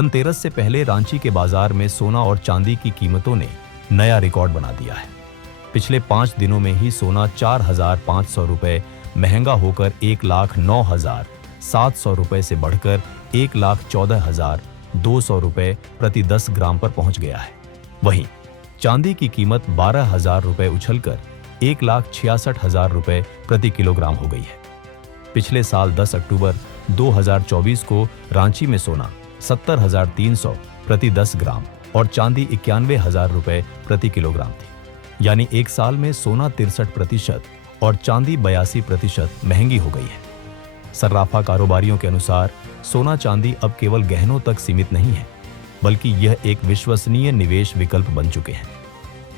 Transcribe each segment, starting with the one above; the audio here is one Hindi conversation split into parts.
धनतेरस से पहले रांची के बाजार में सोना और चांदी की कीमतों ने नया रिकॉर्ड बना दिया है। पिछले 5 दिनों में ही सोना 4,500 रुपए महंगा होकर 1,09,700 रुपए से बढ़कर 1,14,200 रुपए प्रति 10 ग्राम पर पहुंच गया है। वहीं चांदी की कीमत 12,000 रुपए उछलकर 1,66,000 रुपए प्रति किलोग्राम हो गई है। पिछले साल 10 अक्टूबर 2024 को रांची में सोना 70,300 प्रति 10 ग्राम और चांदी 91,000 रुपए प्रति किलोग्राम थी। यानी एक साल में सोना 63% और चांदी 82% महंगी हो गई है। सर्राफा कारोबारियों के अनुसार सोना चांदी अब केवल गहनों तक सीमित नहीं है, बल्कि यह एक विश्वसनीय निवेश विकल्प बन चुके हैं।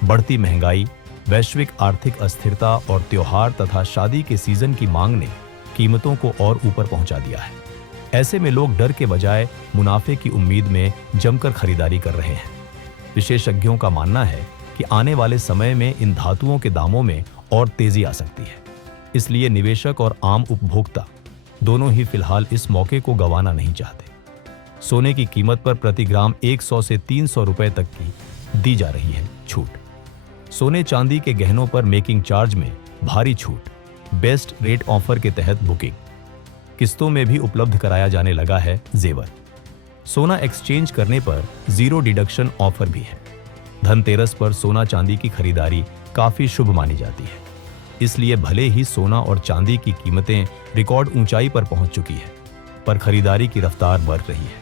बढ़ती महंगाई, वैश्विक आर्थिक अस्थिरता और त्योहार तथा शादी के सीजन की मांग ने कीमतों को और ऊपर पहुंचा दिया है। ऐसे में लोग डर के बजाय मुनाफे की उम्मीद में जमकर खरीदारी कर रहे हैं। विशेषज्ञों का मानना है कि आने वाले समय में इन धातुओं के दामों में और तेजी आ सकती है। इसलिए निवेशक और आम उपभोक्ता दोनों ही फिलहाल इस मौके को गंवाना नहीं चाहते। सोने की कीमत पर प्रति ग्राम 100 से 300 रुपए तक की दी जा रही है छूट। सोने चांदी के गहनों पर मेकिंग चार्ज में भारी छूट, बेस्ट रेट ऑफर के तहत बुकिंग, किस्तों में भी उपलब्ध कराया जाने लगा है जेवर। सोना एक्सचेंज करने पर 0 डिडक्शन ऑफर भी है। धनतेरस पर सोना चांदी की खरीदारी काफी शुभ मानी जाती है। इसलिए भले ही सोना और चांदी की कीमतें रिकॉर्ड ऊंचाई पर पहुंच चुकी है, पर खरीदारी की रफ्तार बढ़ रही है।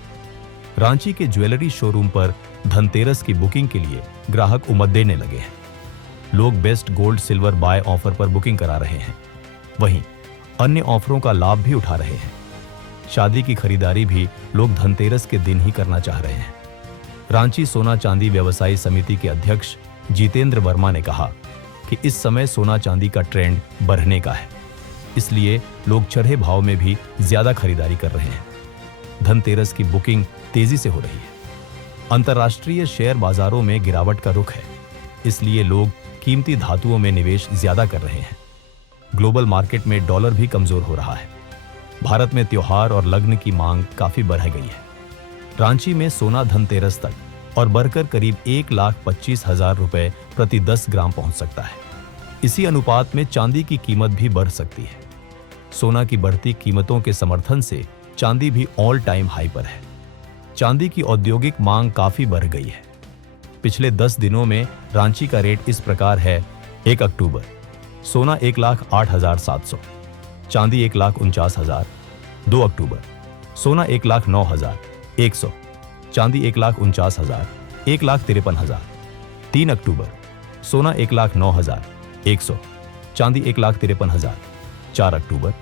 रांची के ज्वेलरी शोरूम पर धनतेरस की बुकिंग के लिए ग्राहक उमड़ देने लगे हैं। लोग best gold silver buy offer पर बुकिंग करा रहे हैं। वहीं अन्य ऑफरों का लाभ भी उठा रहे हैं। शादी की खरीदारी भी लोग धनतेरस के दिन ही करना चाह रहे हैं। रांची सोना चांदी व्यवसायी समिति के अध्यक्ष जितेंद्र वर्मा ने कहा कि इस समय सोना चांदी का ट्रेंड बढ़ने का है, इसलिए लोग चढ़े भाव में भी ज्यादा खरीदारी कर रहे हैं। धनतेरस की बुकिंग तेजी से हो रही है। अंतर्राष्ट्रीय शेयर बाजारों में गिरावट का रुख है, इसलिए लोग कीमती धातुओं में निवेश ज्यादा कर रहे हैं। ग्लोबल मार्केट में डॉलर भी कमजोर हो रहा है। भारत में त्योहार और लग्न की मांग काफी बढ़ गई है। रांची में सोना धनतेरस तक और बढ़कर करीब 1,25,000 रुपए प्रति 10 ग्राम पहुंच सकता है। इसी अनुपात में चांदी की कीमत भी बढ़ सकती है। सोना की बढ़ती कीमतों के समर्थन से चांदी भी ऑल टाइम हाई पर है। चांदी की औद्योगिक मांग काफी बढ़ गई है। पिछले 10 दिनों में रांची का रेट इस प्रकार है। 1 अक्टूबर सोना 1,08,700, चांदी 1,49,000। 2 अक्टूबर सोना 1,09,100, चांदी 1,49,000, 1,53,000। 3 अक्टूबर सोना 1,09,100, चांदी 1,53,000। 4 अक्टूबर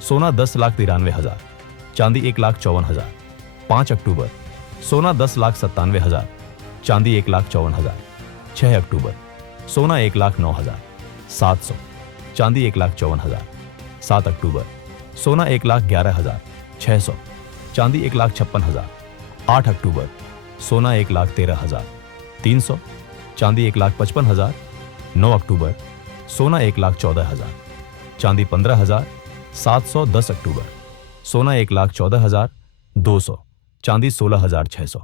सोना 10,93,000, चांदी 1,54,000। 5 अक्टूबर सोना 10,97,000, चांदी 1,54,000। 6 अक्टूबर सोना 1,09,700, चांदी 1,54,000। 7 अक्टूबर सोना 1,11,600, चांदी 1,56,000। 8 अक्टूबर सोना 1,13,300, चांदी 1,55,000। 9 अक्टूबर सोना 1,14,000, चांदी 15,700। 10 अक्टूबर सोना 1,14,200, चांदी 16,600।